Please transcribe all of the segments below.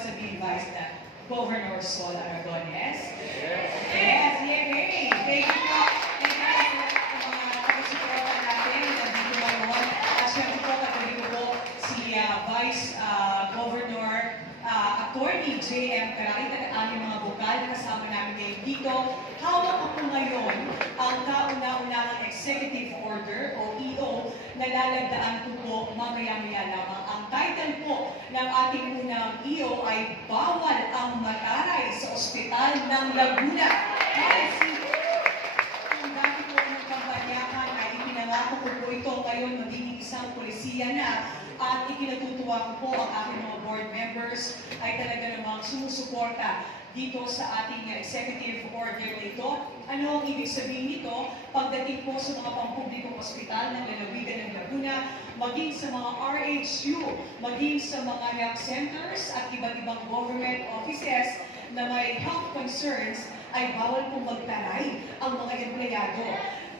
sabihin, Vice, na Governor Sol Aragones? Yes, yay! Thank you po. Thank you po mga taga-suporta natin. Nandito ngayon. At syempre po, katabi ko po si Vice ah, Governor ah, Attorney J.M. Carait at aming mga bukal na kasama namin ngayon dito. Hawak ko po ngayon ang kauna-unahang executive order o EO na lalagdaan ko po mamaya-maya lamang. Ang title po ng ating unang EO ay Bawal ang Mataray sa Ospital ng Laguna. Yes, kung dati po ng kampanyahan ay ipinangako ko po ito ngayon magiging isang polisiya na at ikinatutuwa ko po ang aking mga board members ay talaga namang sumusuporta dito sa ating executive order na ito. Ano ang ibig sabihin nito? Pagdating po sa mga pampublikong ospital ng lalawigan ng Laguna, maging sa mga RHU, maging sa mga health centers at iba't ibang government offices na may health concerns ay bawal pong magtaray ang.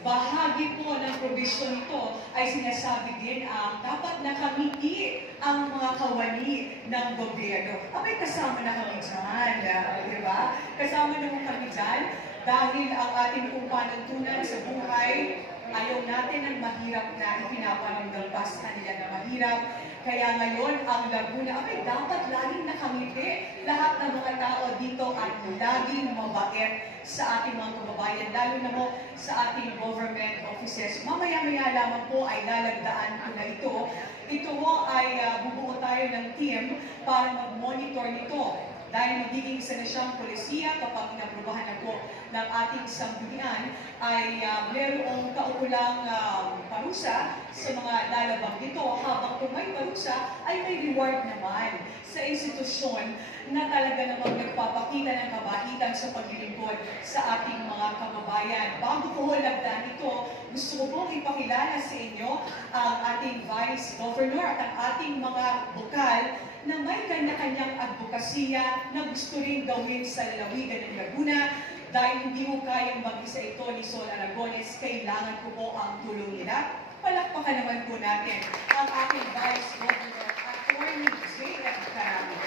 Bahagi po ng provision nito ay sinasabi din ang dapat nakamiti ang mga kawani ng gobyerno. Abay, kasama na kami dyan, ah, di ba? Kasama naman kami dyan dahil ang ating pong panuntunan sa buhay, ayaw natin ang mahirap na ipinapanagdalpas kanila na mahirap. Kaya ngayon, ang Laguna, abay, dapat laging nakamiti lahat ng mga tao laging mabait sa ating mga kababayan, lalo na mo sa ating government offices. Mamaya-maya lamang po ay lalagdaan ko na ito. Ito mo ay ah, bubuo tayo ng team para mag-monitor nito. Dahil magiging isa na siyang polisiya kapag inaprubahan na po ng ating sanggunian ay uh, mayroong kaukulang ah, parusa sa mga lalabag nito habang kung may parusa ay may reward naman sa institusyon na talaga namang nagpapakita ng kabaitan sa paglilingkod sa ating mga kababayan. Bago ko hulagdan ito, gusto ko pong ipakilala sa inyo ang ating Vice Governor at ang ating mga bukal na may kanya-kanyang advokasya na gusto rin gawin sa lalawigan ng Laguna dahil hindi mo kayang mag-isa ito ni Sol Aragones, kailangan ko po ang tulong nila. Palakpakan naman po natin ang ating Vice Governor, Attorney J.F. Carami.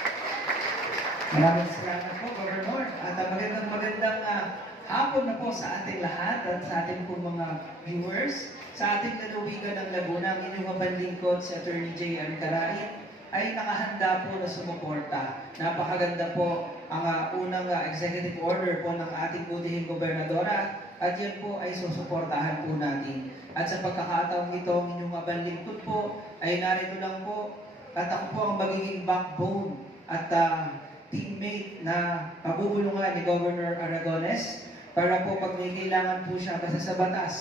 Maraming salamat po, Governor. At uh, magandang magandang ah, hapon na po sa ating lahat at sa ating po mga viewers. Sa ating lalawigan ng Laguna, ang inyong mabanlingkod si Attorney J. Alcaray ay nakahanda po na sumuporta. Napakaganda po ang ah, unang ah, executive order po ng ating butihing gobernadora at yan po ay susuportahan po natin. At sa pagkakataong ito, ang inyong mabanlingkod po ay narito lang po at ako po ang magiging backbone at ah, teammate na pabubulungan ni Governor Aragones para po pag may kailangan po siya basta sa batas.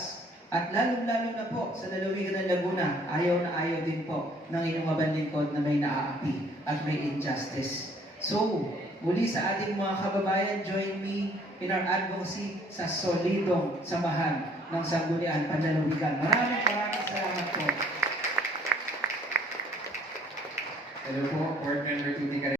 At lalong-lalo na po sa lalawigan ng Laguna, ayaw na ayaw din po ng inyong mabanlingkod na may naaapi at may injustice. So, muli sa ating mga kababayan, join me in our advocacy sa solidong samahan ng Sanggunian Panlalawigan. Maraming maraming salamat po. Hello po,